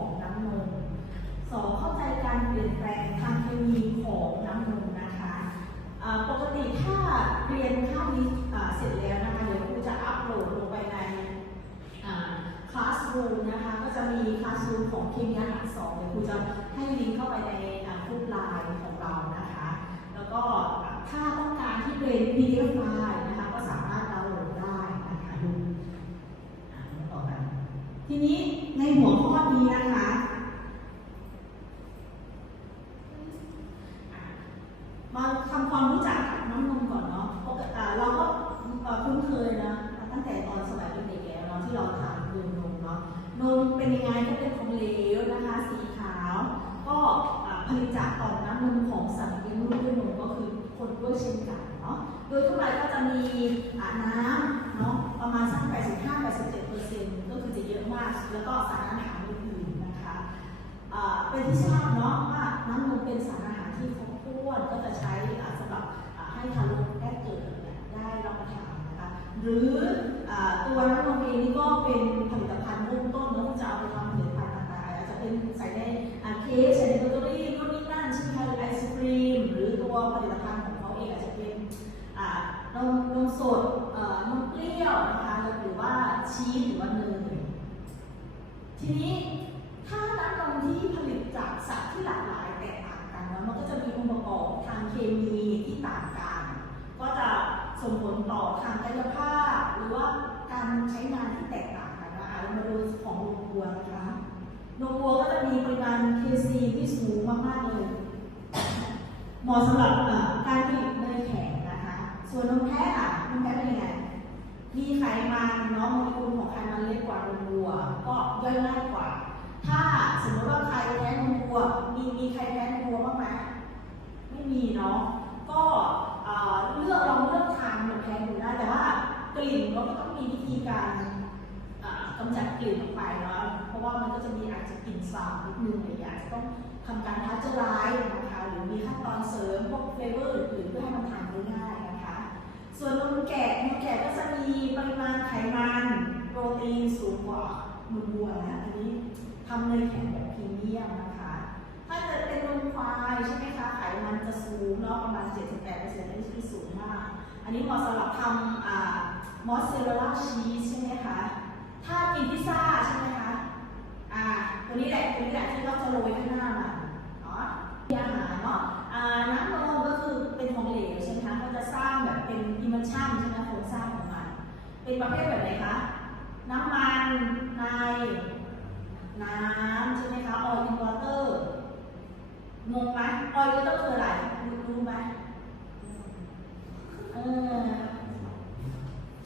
ของน้ำนมสองเข้าใจการเปลี่ยนแปลงทางเคมีของน้ำนมนะคะปกติถ้าเรียนข้านี้เสร็จแล้วนะคะเดี๋ยวครูจะอัปโหลดลงไปในคลาสรูมนะคะก็จะมีคลาสรูมของเคมีอาหาสองเดี๋ยวครูจะให้ลิงก์เข้าไปในกลุ่มไลน์ของเรานะคะ แล้วก็ถ้าต้องการที่เรียน เป็นที่ทราบเนาะว่าน้ำนมเป็นสารอาหารที่ครบถ้วนก็จะใช้อาสำหรับให้ทารกแรกเกิดเนี่ยได้รับประทานนะคะหรือตัวน้ำนมเองนี่ก็เป็น ส่งผลต่อทางกายภาพ หรือว่าการใช้งานที่แตกต่างกันนะคะเรามาดูของนมวัวนะคะนมวัวก็จะมีปริมาณเคซีที่สูงมากๆเลยเหมาะสำหรับการผลิตเนยแข็งนะคะ ส่วนนมแพะอะนมแพะเป็นยังไงมีไขมันเนาะโมเลกุลของไขมันเล็กกว่านมวัว ก็ย่อยง่ายกว่า ถ้าสมมติว่าใครแพ้นมวัว มีมีใครแพ้นมวัวบ้างไหมไม่มีเนาะก็เอ่อเลือกลองเลือกท แต่ว่ากลิ่นก็ต้องมีวิธีการเอ่อกำจัดกลิ่นออกไปเนาะเพราะว่ามันก็จะมีอาจจะกลิ่นสาบนิดนึงอะไรอย่างเงี้ยอาจะต้องทำการพัชเจอร์ไลซ์นะคะหรือมีขั้นตอนเสริมพวกเฟเวอร์อื่นเพื่อให้มันทานได้ง่ายนะคะ ส่วนนมแกะนมแกะก็จะมีปริมาณไขมันโปรตีนสูงกว่านมวัวนะอันนี้ทำเลยแข็งแบบพรีเมียมนะคะ ถ้าเกิดเป็นนมควายใช่ไหมคะไขมันจะสูงเนาะประมาณ 7-8%อันนี้ อันนี้เหมาะสำหรับทำมอสซาเรลล่าชีสใช่ไหมคะ ถ้ากินพิซซ่าใช่ไหมคะ อ่า ตัวนี้แหละตัวนี้แหละที่เราจะโรยข้างหน้ามันเนาะอาหารเนาะอ่าน้ำนมก็คือเป็นของเหลวใช่ไหมคะก็จะสร้างแบบเป็นดิเมนชันใช่ไหมโครงสร้างของมัน เป็นประเภทแบบไหนคะ น้ำมันในน้ำใช่ไหมคะ ออยล์อินวอเตอร์งงไหมออยล์อินวอเตอร์คืออะไรรู้ไหม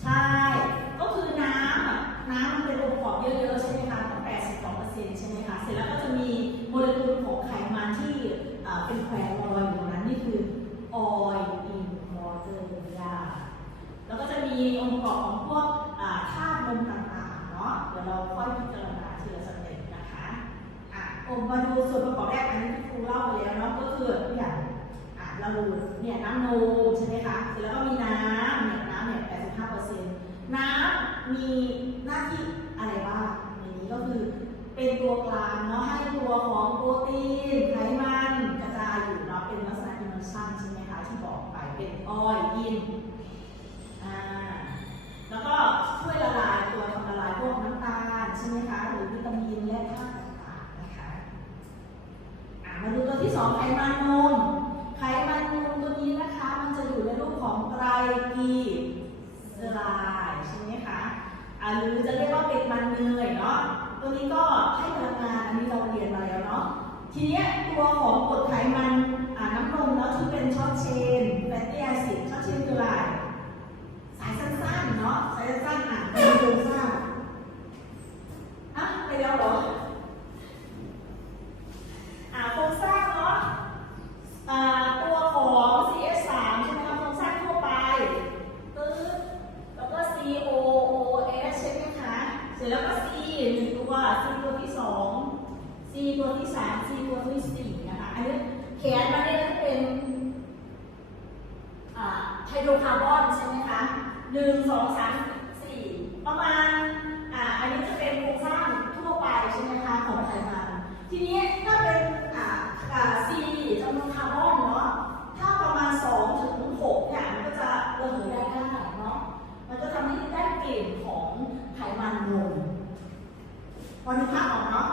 ใช่ ก็คือน้ำอะน้ำมันเป็นองค์ประกอบเยอะๆใช่ไหมคะตั้ง82%ใช่ไหมคะ เสร็จแล้วก็จะมีโมเลกุลของไขมันที่เป็นแควร์ลอยอยู่ตรงนั้นนี่คือ oil in water ยาแล้วก็จะมีองค์ประกอบของพวกธาตุลมต่างๆเนาะ เดี๋ยวเราค่อยพิจารณาทีละสเต็ปนะคะ อะผมมาดูส่วนประกอบแรกอันนี้ ชันใช่ไหมคะที่บอกไปเป็นอ้อยอินอ่าแล้วก็ช่วยละลายตัวทำละลายพวกน้ำตาลใช่ไหมคะหรือวิตามินและธาตุต่างๆนะคะอะมาดูตัวที่สองไขมันนมไขมันนมตัวนี้นะคะ มันจะอยู่ในรูปของไตรกีเซอไรด์ใช่ไหมคะอะหรือจะเรียกว่าเป็นมันเนยเนาะตัวนี้ก็ให้พลังงานอันนี้เราเรียนมาแล้วเนาะทีนี้ตัวของกรดไขมัน อ่าน้ำนมแล้วที่เป็นช็อตเชนแฟตตี้แอซิดช็อตเชนคืออะไรสายสั้นๆเนาะสายสั้นๆอะเป็นโครงสร้างอะไปแล้วเหรออ่าโครงสร้างเนาะอ่าตัวของ CS3 ใช่ไหมคะโครงสร้างทั่วไปตึ๊ดแล้วก็ COOS ใช่ไหมคะเสร็จแล้วก็ C หนึ่งตัว C ตัวที่สอง C ตัวที่สาม C ตัวที่สี่นะคะอันนี้แขนมันเนี่ โยคาร์บอนใช่ไหมคะหนึ่งสองสามสี่ประมาณอ่าอันนี้จะเป็นโครงสร้างทั่วไปใช่ไหมคะของไขมันทีนี้ถ้าเป็นอ่าอ่าซีจำนวนคาร์บอนเนาะถ้าประมาณสองถึงหกเนี่ยมันก็จะระเหยได้ง่ายเนาะมันก็ทำให้ได้กลิ่นของไขมันลงพอนึกภาพออกเนาะ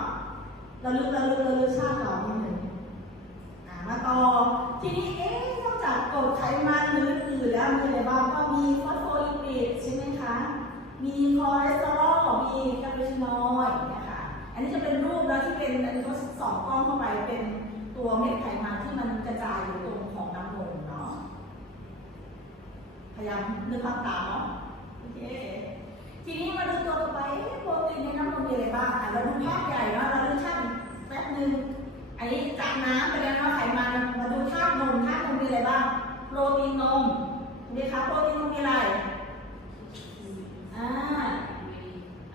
ระลึกระลึกระลึกชาติราเนี่ยเลยอ่ามาต่อทีนี้เอ๊ จากกรดไขมันหรืออื่นแล้วมีอะไรบ้างก็มีฟอสโฟลิปิดใช่ไหมคะ มีคอเลสเตอรอล มีคาร์โบไฮเดรตอย่างเงี้ยค่ะอันนี้จะเป็นรูปแล้วที่เป็นอันนี้เขาสองกล้องเข้าไปเป็นตัวเม็ดไขมันที่มันกระจายอยู่ตรงของน้ำนมเนาะ พยายามนึกภาพตามเนาะ โอเค ทีนี้มาดูตัวต่อไปโปรตีนในน้ำนมมีอะไรบ้างอะเราดูภาพใหญ่เนาะเราดูช่างแป๊บนึง อันนี้จากน้ำไปแล้วเนาะไขมันมาดูธาตุนมธาตุนมมีอะไรบ้าง โปรตีนนมเห็นไหมคะโปรตีนนมมีอะไร อ่า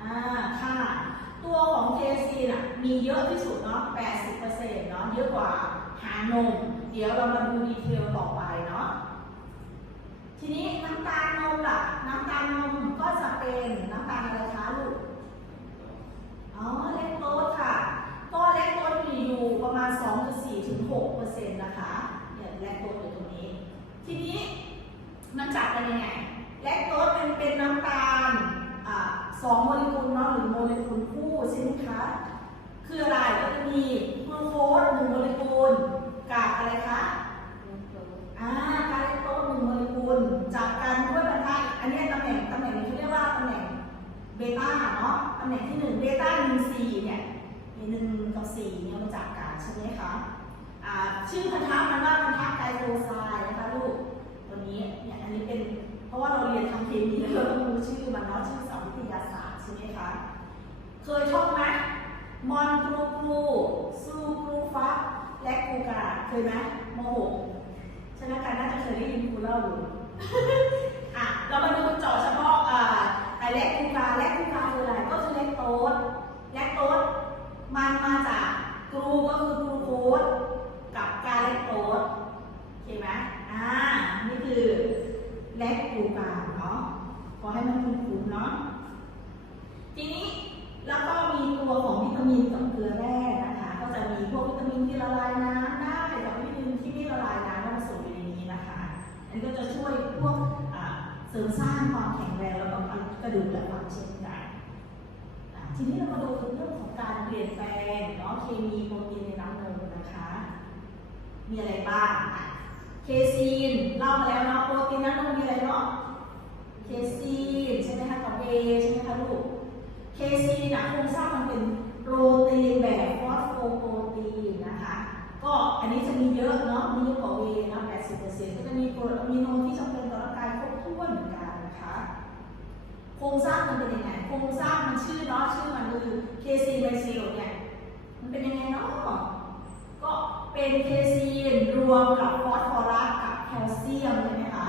อ่า ค่ะ ตัวของเคซีน่ะ มีเยอะที่สุดเนาะ 80%เนาะ เยอะกว่าหานม เดี๋ยวเรามาดูดีเทลต่อไปเนาะ ทีนี้น้ำตาลนมล่ะ น้ำตาลนมก็จะเป็นน้ำตาลอะไรคะลูก อ๋อ เลคโตสค่ะ ก็เลคโตสมีอยู่ประมาณ 2.4ถึง6%นะคะเนี่ยเลคโตสอยู่ตรงนี้ ทีนี้มันจับกันยังไงแลคโตสเป็นเป็นน้ำตาลอ่าสองโมเลกุลเนาะหรือโมเลกุลคู่ใช่ไหมคะคืออะไรก็จะมีกลูโคสหนึ่งโมเลกุลกับอะไรคะอ่าการเลคโตสหนึ่งโมเลกุลจับกันด้วยบรรทัดอันนี้ตำแหน่งตำแหน่งนี้เขาเรียกว่าตำแหน่งเบต้าเนาะตำแหน่งที่หนึ่งเบต้าหนึ่งสี่เนี่ย มีหนึ่งกับสี่เนี่ยมาจากกันใช่ไหมคะอ่าชื่อพันธะมันว่าพันธะไกลโคไซด์นะคะลูกตัวนี้เนี่ยอันนี้เป็นเพราะว่าเราเรียนทางเคมีเราต้องรู้ชื่อมันเนาะชื่อสาวิทยาศาสตร์ใช่ไหมคะเคยท่องไหมมอนกรูกรูซูกรูฟักและกรูกาเคยไหมมหกชนะการน่าจะเคยได้ยินครูเล่าอยู่อะเรามาดูเจาะเฉพาะอ่าไอแลคคูกาแลคคูาคืออะไร ก็คือแลคโตสแลคโตส มันมาจากกรูก็คือกรูโคสกับกาแลคโตสโอเคไหมอ่า นี่คือแลคคูกาเนาะขอให้มันคุ้นๆเนาะ ทีนี้แล้วก็มีตัวของวิตามินกับเกลือแร่นะคะ ก็จะมีพวกวิตามินที่ละลายน้ำได้กับวิตามินที่ไม่ละลายน้ำก็ผสมอยู่ในนี้นะคะ อันนี้ก็จะช่วยพวกเสริมสร้างความแข็งแรงแล้วก็กระดูกและความเช่นกันอ่า ทีนี้เรามาดูเรื่องของการเปลี่ยนแปลงเนาะเคมีโปรตีนในน้ำนมนะคะ มีอะไรบ้างเคซีนเล่ามาแล้วเนาะโปรตีนน้ำนมมีอะไรเนาะเคซีนใช่ไหมคะกับเอใช่ไหมคะลูกเคซีนอะโครงสร้างมันเป็นโปรตีนแบบฟอสโฟโปรตีนนะคะ ก็อันนี้จะมีเยอะเนาะมีเยอะกว่าเวนะ80%ก็จะมีโปรมิโนที่จำเป็น โครงสร้างมันเป็นยังไง โครงสร้างมันชื่อเนาะชื่อมันคือเคซีไบซิลเนี่ย มันเป็นยังไงเนาะก็เป็นเคซีนรวมกับฟอสฟอรัสกับแคลเซียมใช่ไหมคะ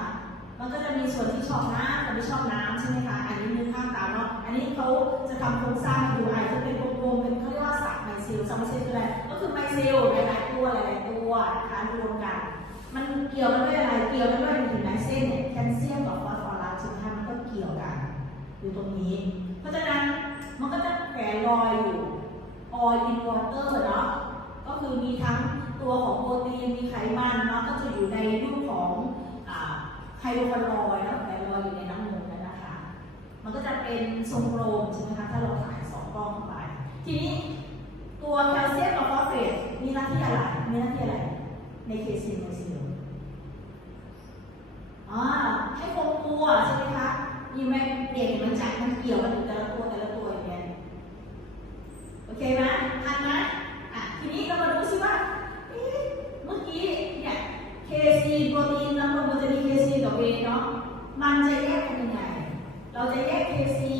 มันก็จะมีส่วนที่ชอบน้ำกับไม่ชอบน้ำใช่ไหมคะ อันนี้นึกภาพตามเนาะ อันนี้เขาจะทำโครงสร้างดูอจะเป็นกลมๆเป็นเขาเรียกว่าสักไมเซลสักไมเซลคืออะไร ก็คือไมเซลหลายๆตัวหลายๆตัวนะคะรวมกัน มันเกี่ยวกันด้วยอะไรเกี่ยวกันด้วย อยู่ตรงนี้ เพราะฉะนั้นมันก็จะแฝงรอยอยู่ออยอินวอเตอร์เนาะก็คือมีทั้งตัวของโปรตีนมีไขมันเนาะก็จะอยู่ในรูปของไฮโดรคาร์บอนเนาะไฮโดรคาร์บอนอยู่ในน้ำนมนั่นนะคะ มันก็จะเป็นทรงกลมใช่ไหมคะถ้าเราถ่ายสองกล้องเข้าไป ทีนี้ตัวแคลเซียมกับฟอสเฟตมีหน้าที่อะไร มีหน้าที่อะไร ในเคซีนในซีโลอ่าให้คงตัวใช่ไหมคะ มีไหมเด็กมันจับมันเกี่ยวกันอยู่แต่ละตัวแต่ละตัวอย่างเงี้ยโอเคไหมทันไหมอะทีนี้เรามาดูซิว่าเมื่อกี้เนี่ยเคซีโปรตีนแล้วมันจะมีเคซีกับเวเนาะมันจะแยกกันยังไง เราจะแยกเคซี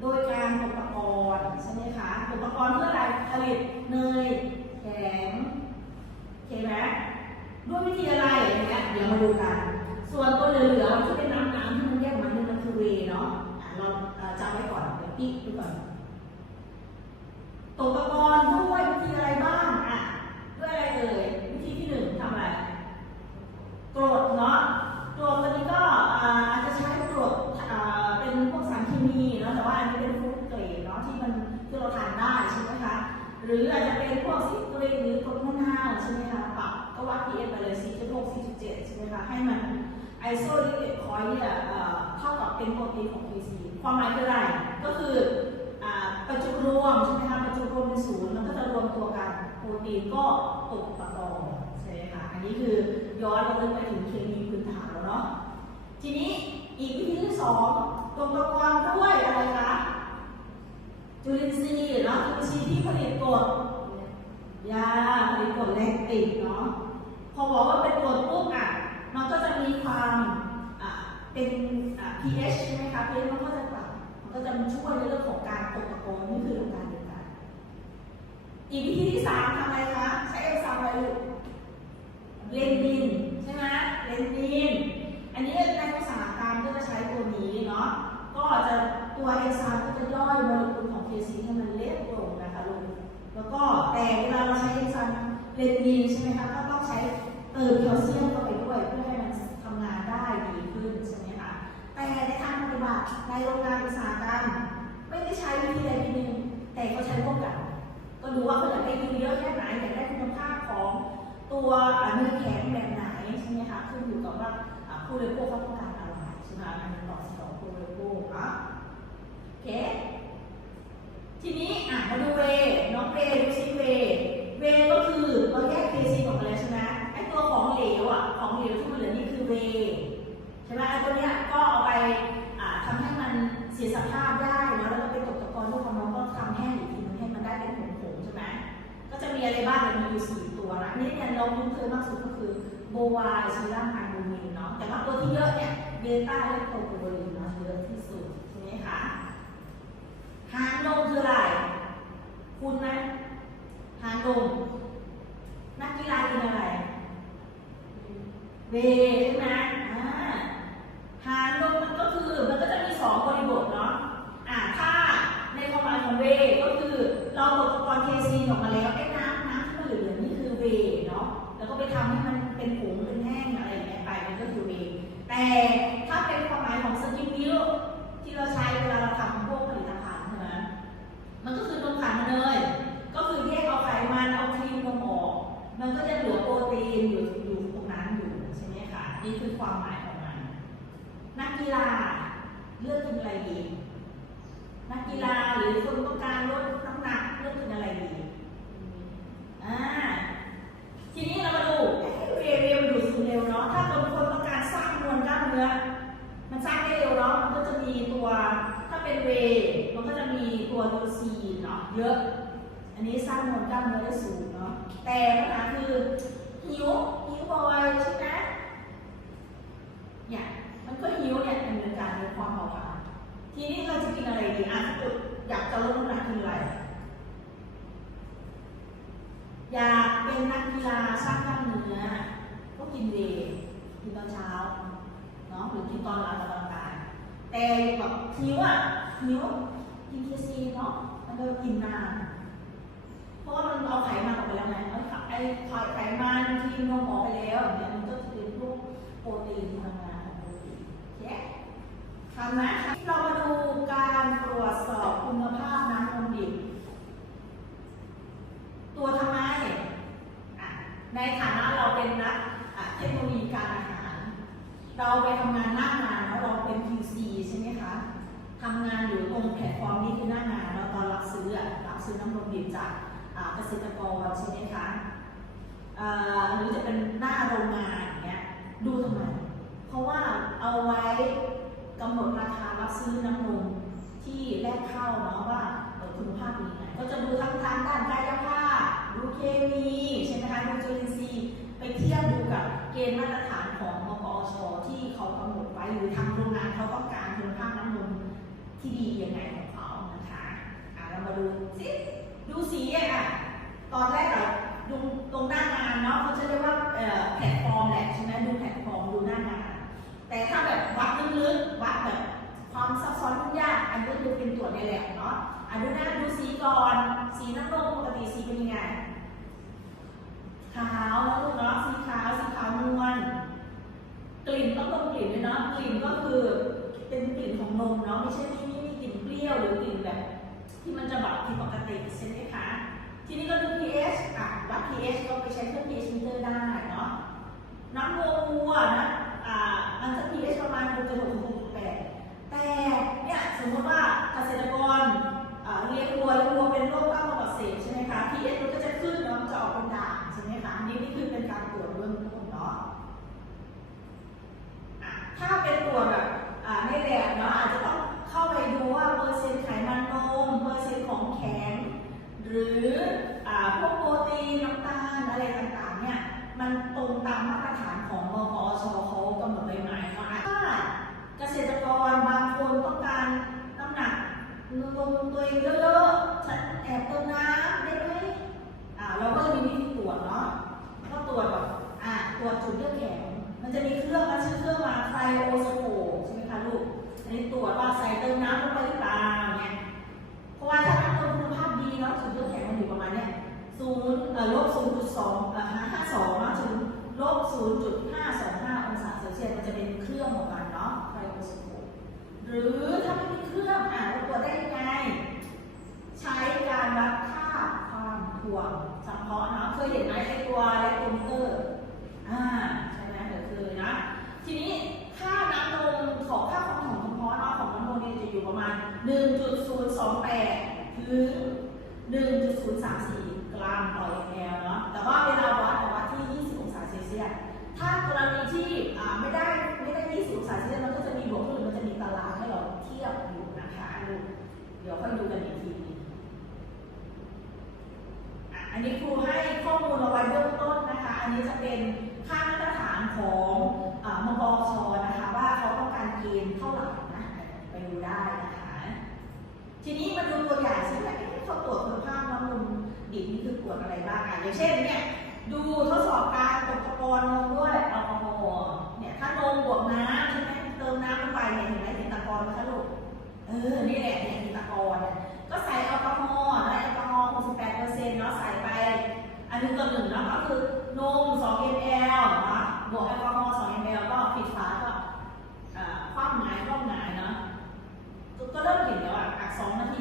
โดยการอุปกรณ์ใช่ไหมคะอุปกรณ์เพื่ออะไรผลิตเนยแข็งโอเคไหมด้วยวิธีอะไรอย่างเงี้ยเดี๋ยวมาดูกัน ส่วนตัวเหลืองๆที่เป็นน้ำน้ำที่มันแยกมันนี่มันคือเวเนาะอะเราเอ่อจำไว้ก่อนเดี๋ยวปิ๊กดูก่อน ตกตะกอนด้วยวิธีอะไรบ้างอะด้วยอะไรเอ่ยวิธีที่หนึ่งทำอะไรกรดเนาะกรดตัวนี้ก็อ่าอาจจะใช้กรดอ่าเป็นพวกสารเคมีเนาะแต่ว่าอันนี้เป็นฟรุตเกรดเนาะที่มันที่เราทานได้ใช่ไหมคะ หรืออาจจะเป็นพวกซิตริกหรือกรดมะนาวใช่ไหมคะปรับก็วัด pH ไปเลย4.6 4.7ใช่ไหมคะให้มันไอโซลิเกตคอยเนี่ยเอ่อเท่ากับเป็นโปรตีนของ KC ความหมายคืออะไรก็คืออประจุรวมใช่ไหมคะประจุรวมเป็นศูนย์มันก็จะรวมตัวกันโปรตีนก็ตกตะกอนใช่ไหมคะอันนี้คือย้อนเราเริ่มไปถึงเคมีพื้นฐานแล้วเนาะทีนี้อีกวิธีที่สองตรงประกอบด้วยอะไรคะจุลินทรีย์เนาะจุลินทรีย์ที่ผลิตกร ดยาผลิกรดแลคติกเนาะ พอบอกว่าเป็นกรดปุ๊บอะ มันก็จะมีความอะเป็นอะ pH ใช่ไหมคะ pH มันก็จะปรับ มันก็จะช่วยในเรื่องของการตกตะโกนนี่คือหลักการเดียวกัน อีกวิธีที่สามทำอะไรคะ ใช้เอนไซม์อะไรลูกเลนดินใช่ไหมเลนดิน อันนี้ในอุตสาหกรรมก็จะใช้ตัวนี้เนาะ ก็จะตัวเอนไซม์ก็จะย่อยโมเลกุลของ KC ให้มันเล็กลง ก็แต่เวลาเราใช้เอนไซม์เลนดินใช่ไหมคะก็ต้องใช้เติมแคลเซียมเข้าไปด้วยเพื่อให้มันทำงานได้ดีขึ้นใช่ไหมคะแต่ในทางปฏิบัติในโรงงานอุตสาหกรรมไม่ได้ใช้วิธีใดวิธีหนึ่งแต่เขาใช้ร่วมกันก็ดูว่าเขาอยากได้ดีเยอะแค่ไหนอยากได้คุณภาพของตัวอ่าเนื้อแข็งแบบไหนใช่ไหมคะขึ้นอยู่กับว่าผู้บริโภคเขาต้องการอะไรใช่ไหมคะอันนี้ตอบสนองผู้บริโภคอะโอเคทีนี้อะมาดูเว เวดูซิเว เวก็คือเราแยกเคซีออกมาแล้วใช่ไหมไอตัวของเหลวอะ ของเหลวที่มันเหลือนี่คือเว ใช่ไหมไอตัวเนี้ยก็เอาไปอ่าทำให้มันเสียสภาพได้นอะแล้วก็ไปตกตะกอนลูกของน้องก็ทำแห้งอีกทีนึงให้มันได้เป็นผงๆใช่ไหมก็จะมีอะไรบ้างเนี่ยมีอยู่สี่ตัวนะนี่เนี่ยเราคุ้นเคยมากสุดก็คือโบวาไอซิลัมอัลบูมินเนาะ แต่ว่าตัวที่เยอะเนี่ยเบต้าและโคโคลินเนาะเยอะที่สุดใช่ไหมคะหางนมคืออะไร คุณไหมหางนมนักกีฬากินอะไร เวใช่ไหมอ่าหางนมมันก็คือมันก็จะมีสองบริบทเนาะอ่าถ้าในความหมายของเวก็คือเราตกตะกอนเคซีนออกมาแล้วไอ้น้ำน้ำที่มันเหลือนี่คือเวเนาะแล้วก็ไปทำให้มันเป็นผงเป็นแห้งอะไรอย่างเงี้ยไปมันก็คือเวแต่ถ้าเป็นความหมายของสกิมมิลที่เราใช้ เลย ก็คือแยกเอาไขมันเอาครีมนมอกมันก็จะเหลือโปรตีนอยู่อยู่ตรงนั้นอยู่ใช่ไหมคะนี่คือความหมายของมัน นักกีฬาเลือกกินอะไรดีนักกีฬาหรือคนต้องการลดน้ำหนักเลือกกินอะไรดี อ่า ทีนี้เรามาดูเอ๊ะเร็วๆดูดซึมเร็วเนาะ ถ้าคนคนต้องการสร้างมวลกล้ามเนื้อ มันสร้างได้เร็วเนาะ มันก็จะมีตัว ถ้าเป็นเวย์มันก็จะมีตัวดูซีนเนาะ เยอะ อันนี้สร้ามวลกล้ามเนื้อได้สูงเนาะ แต่ปัญหาคือหิวหิวบ่อยใช่ไหมเนี่ยมันก็หิวเนี่ยมันเป็นการลดความเผาผลาญทีนี้เราจะกินอะไรดีอะถ้าเกิดอยากจะลดน้ำหนักกินอะไร อยากเป็นนักกีฬาสร้างกล้ามเนื้อก็กินเวย์กินตอนเช้าเนาะหรือกินตอนหลังออกกำลังกายแต่แบบหิวอะหิวกินเคซีเนาะมันก็กินนาน เพราะว่ามันเอาไขมันออกไปแล้วไงเอาไอ้ไขมันที่นมออไปแล้วเนี่ยมันก็จะเป็นพวกโปรตีนที่ทำงานของโปรตีนโอเคทำนะเรามาดูการตรวจสอบคุณภาพน้ำนมดิบตัวทำไมในฐานะเราเป็นนักเทคโนโลยีการอาหาร เราไปทำงานหน้างานแล้วเราเป็น QC ใช่ไหมคะทำงานอยู่ตรงแพลตฟอร์มนี้คือหน้างานเราตอนรับซื้ออะรับซื้อน้ำนมดิบจาก เกษตรกรใช่ไหมคะหรือจะเป็นหน้าโรงงานอย่างเงี้ยดูทำไม เพราะว่าเอาไว้กำหนดราคารับซื้อน้ำนมที่แรกเข้าเนาะว่าคุณภาพเป็นยังไงก็จะดูทั้งทางด้านกายภาพดูเคมีใช่ไหมคะดูจุลินทรีย์ไปเทียบดูกับเกณฑ์มาตรฐานของมกอชที่เขากำหนดไว้หรือทางโรงงานเขาต้องการคุณภาพน้ำนมที่ดียังไงของเขานะคะอะเรามาดูสิดูสีอะ ตอนแรกเราดูตรงหน้างานเนาะเขาจะเรียกว่าแพลตฟอร์มแหละใช่ไหมดูแพลตฟอร์มดูหน้างาน แต่ถ้าแบบวัดลึกๆวัดแบบความซับซ้อนยุ่งยากอันนี้คือเป็นตรวจในแหลบเนาะอะดูหน้าดูสีก่อนสีน้ำนมปกติสีเป็นยังไงขาวแล้วลูกเนาะสีขาวสีขาวนวลกลิ่นต้องดมกลิ่นด้วยเนาะกลิ่นก็คือเป็นกลิ่น นะคะดูเดี๋ยวค่อยดูกันอีกทีอันนี้ครูให้ข้อมูลเอาไว้เบื้องต้นนะคะ อันนี้จะเป็นค่ามาตรฐานของอ่ามกชนะคะ ว่าเขาต้องการเกณฑ์เท่าไหร่นะไปดูได้นะคะ ทีนี้มาดูตัวอย่างสิว่าเอ๊ะเขาตรวจคุณภาพน้ำนมดิบนี่คือตรวจอะไรบ้างอะอย่างเช่นเนี่ยดูท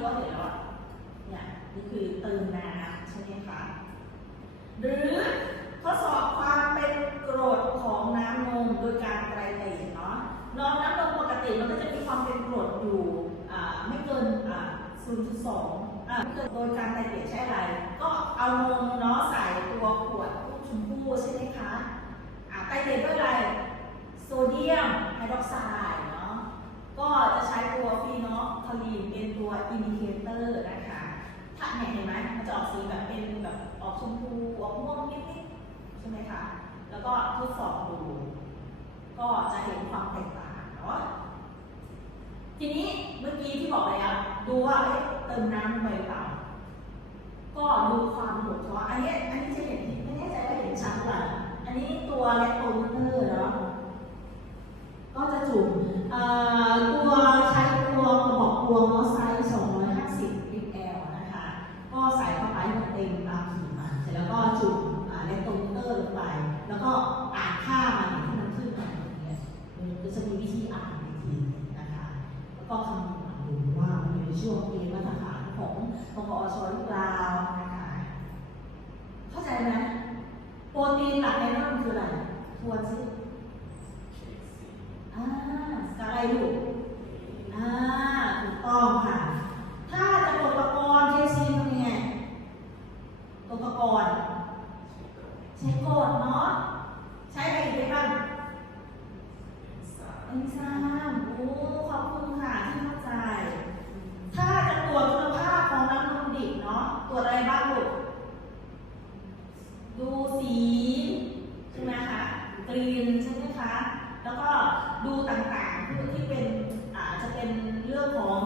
ทีก็เห็นแล้วอะเนี่ยนี่คือเติมน้ำใช่ไหมคะหรือทดสอบความเป็นกรดของน้ำนมโดยการไตรเตทเนาะน้องน้ำนมปกติมันก็จะมีความเป็นกรดอยู่ไม่เกิน0.2อ่าไม่เกินโดยการไตรเตทใช้อะไร ก็เอานมเนาะใส่ตัวขวดลูกชมพู่ใช่ไหมคะไตรเตทด้วยอะไรโซเดียมไฮดรอกไซด์เนาะก็จะใช้ตัวฟีนอลคอลีน ตัวอินดิเคเตอร์นะคะถ้าเนี่ยเห็นไหมมันจะออกสีแบบเป็นแบบออกชมพูออกม่วงนิดๆใช่ไหมคะแล้วก็ทดสอบดูก็จะเห็นความแตกต่างเนาะทีนี้เมื่อกี้ที่บอกแล้วดูว่าเติมน้ำไปเปล่าก็ดูความหดเพราะอันนี้อันนี้จะเห็นไม่แน่ใจว่าเห็นชัดหรือเปล่าอันนี้ตัวแลคโตเตอร์เนาะก็จะจุ่มเอ่อตัวใช้ตัวกระบอกพวงเนาะไซส์250 ml นะคะ ก็ใส่เข้าไปให้มันเต็มตามขีดมาเสร็จแล้วก็จุ่มอ่าเลโตมิเตอร์ลงไป แล้วก็อ่านค่ามันให้มันขึ้นมาอย่างเงี้ยมันก็จะมีวิธีอ่านอีกทีนะคะ แล้วก็คำนวณดูว่ามันอยู่ในช่วงเกณฑ์มาตรฐาน ของปกอชหรือเปล่านะคะเข้าใจไหมโปรตีนหลักในนั้นมันคืออะไรทวนซิ อ่าสกายลูกอ่าถูกต้องค่ะ ถ้าจะตกตะกอนเคซีทำยังไงตกตะกอนใช้กดเนาะ ใช้อะไรอีกได้บ้างเอนไซม์โอ้ขอบคุณค่ะที่เข้าใจ ถ้าจะตรวจคุณภาพของน้ำนมดิบเนาะ ตรวจอะไรบ้างลูก ดูสีใช่ไหมคะ กรีนใช่ไหมคะ แล้วก็ดูต่างๆที่เป็นอาจจะเป็นเรื่องของ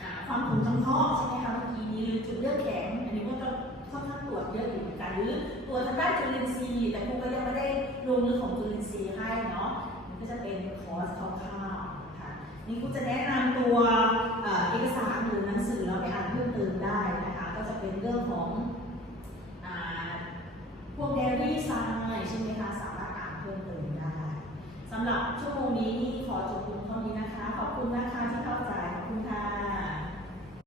อความผงจำเพาะใช่ไหมคะเมื่อกี้นี้หรือจุดเลือดแข็งอันนี้ก็จะค่อนข้างตรวจเยอะอยู่เหมือนกันหรือตรวจทางด้านจุลินทรีย์แต่ครูก็ยังไม่ได้ลงเรื่องของจุลินทรีย์ให้เนาะมันก็จะเป็นคอร์สคร่าวๆนะคะนี่ครูจะแนะนำตัวเอกสารหรือหนังสือเราไปอ่านเพิ่มเติมได้นะคะก็จะเป็นเรื่องของพวกเดลี่ไซน์ใช่ไหมคะ สำหรับชั่วโมงนี้นี่ขอจบลงเท่านี้นะคะ ขอบคุณนะคะที่เข้าใจ